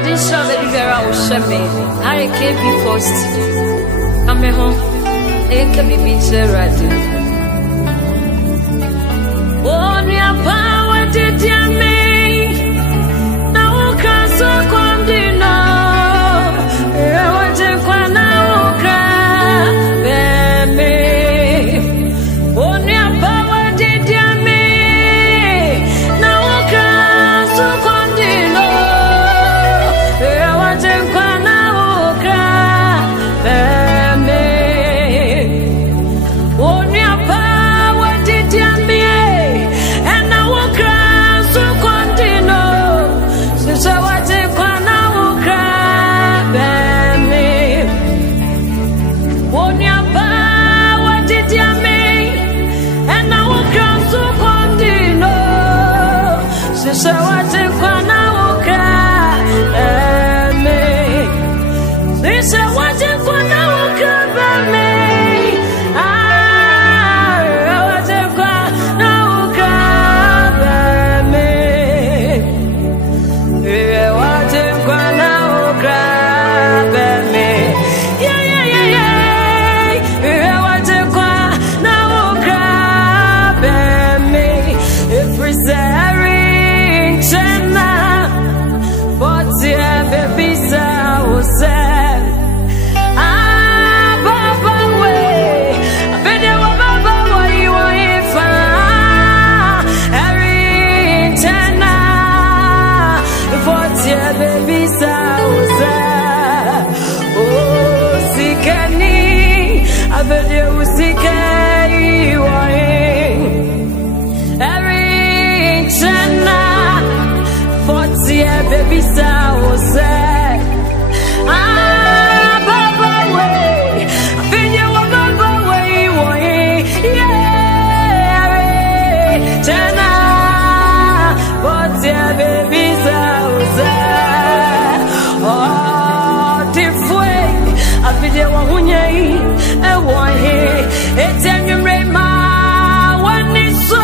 Roddy Shaw, the Vera Oshame, I can be forced. Come home, it can be beach radio. Oh, your power did you make? Now, can so come dinner. So I take one now, this is what I want now, baby, so sad. Baba way, been you a Baba way, yeah, Jana, but yeah, baby, so sad. Oh, different, I've been you a Hunye, and one here, it's a new Rema, one is so.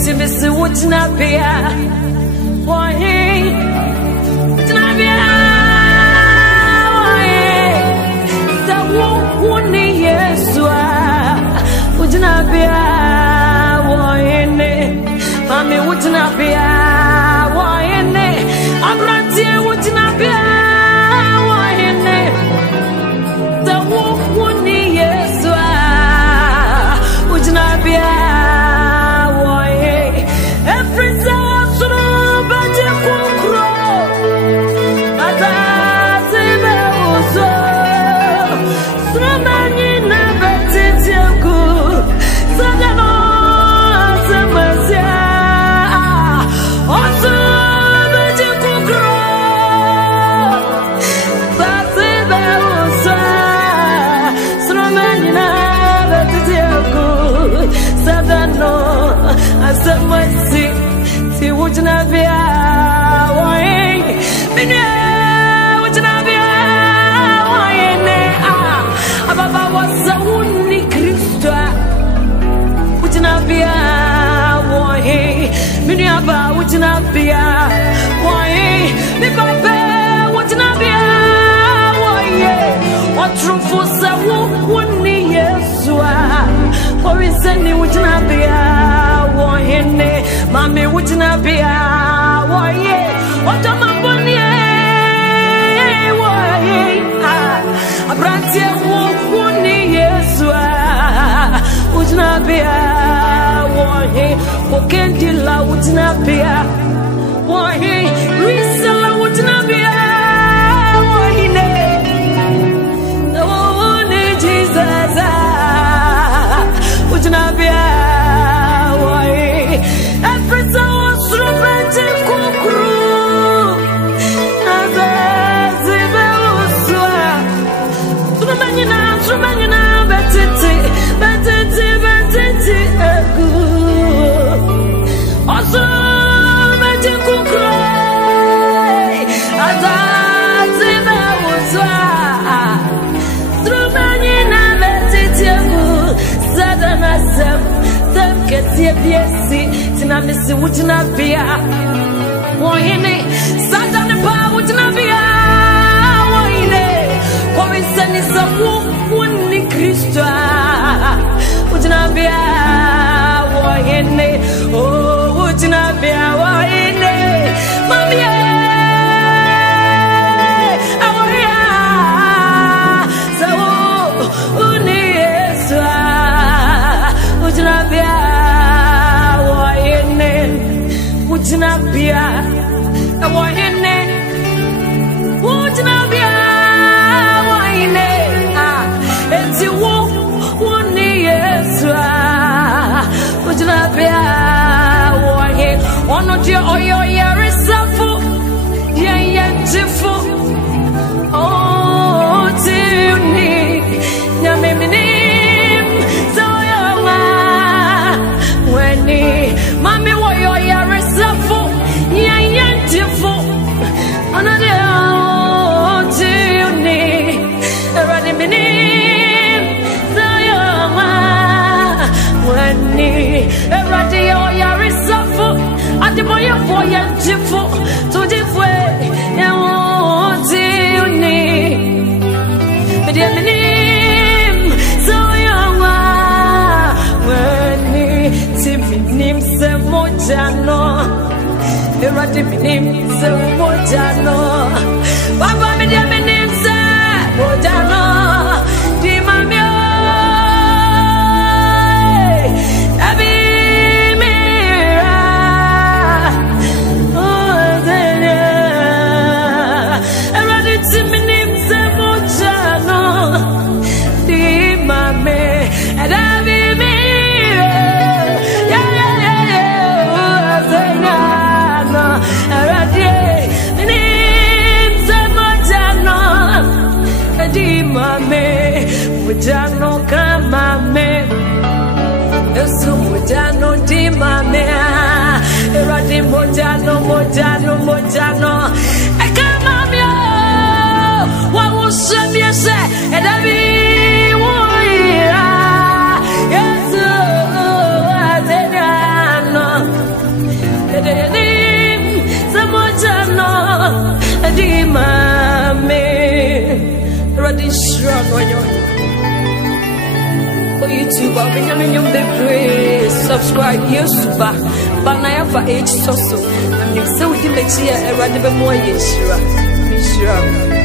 Intimacy would not be why would not be that won't yes would not be why mommy would not be why I'm not here would not be why that won't yes would not be see what you not be why what you not be why Ababa was a only Christo what you not be why Nyameaba what you not be why me papa what you not be why what true for so only yes or is any what you not be Mommy, would you not be why? What am I bunny? Why? A brand new yes, would you not be why? What can you love? Would you not be why? Resell would you not be why? No one Jesus, would you not be Tinamisi would not be Satan would not be what is any some one Christo would not be oh would not be Mommy Nyameaba, why it's you won't yes, would you not be why one of your oil is oh, till me, so when mommy, what your Baba me dia me nim se mojano di mamio abi mira oh zenya ready to me nim se mojano di mame and abi mira oh zenya no ready mame mujano kama me Yesu mujano di mame eradi mujano kama me wa usemi se edabi woira Yesu azeno Ready, mame. Ready, strong on you. For YouTube, I'll be having you the praise. Subscribe, yes, but I for age so. And you say we can make sure a rather more yes, sure.